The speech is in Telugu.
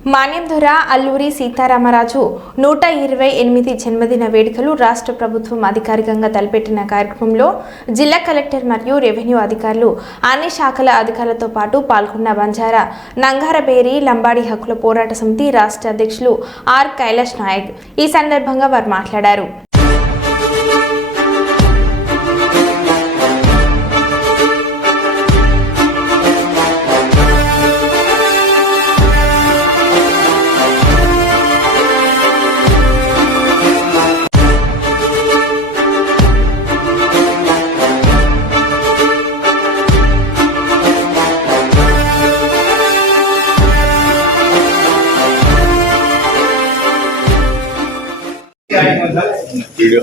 మాన్యంధుర అల్లూరి సీతారామరాజు 128 జన్మదిన వేడుకలు రాష్ట్ర ప్రభుత్వం అధికారికంగా తలపెట్టిన కార్యక్రమంలో జిల్లా కలెక్టర్ మరియు రెవెన్యూ అధికారులు అన్ని శాఖల అధికారులతో పాటు పాల్గొన్న బంజారా నంగారబేరి లంబాడి హక్కుల పోరాట సమితి రాష్ట్ర అధ్యక్షులు ఆర్ కైలాష్ నాయక్ ఈ సందర్భంగా వారు మాట్లాడారు. Video.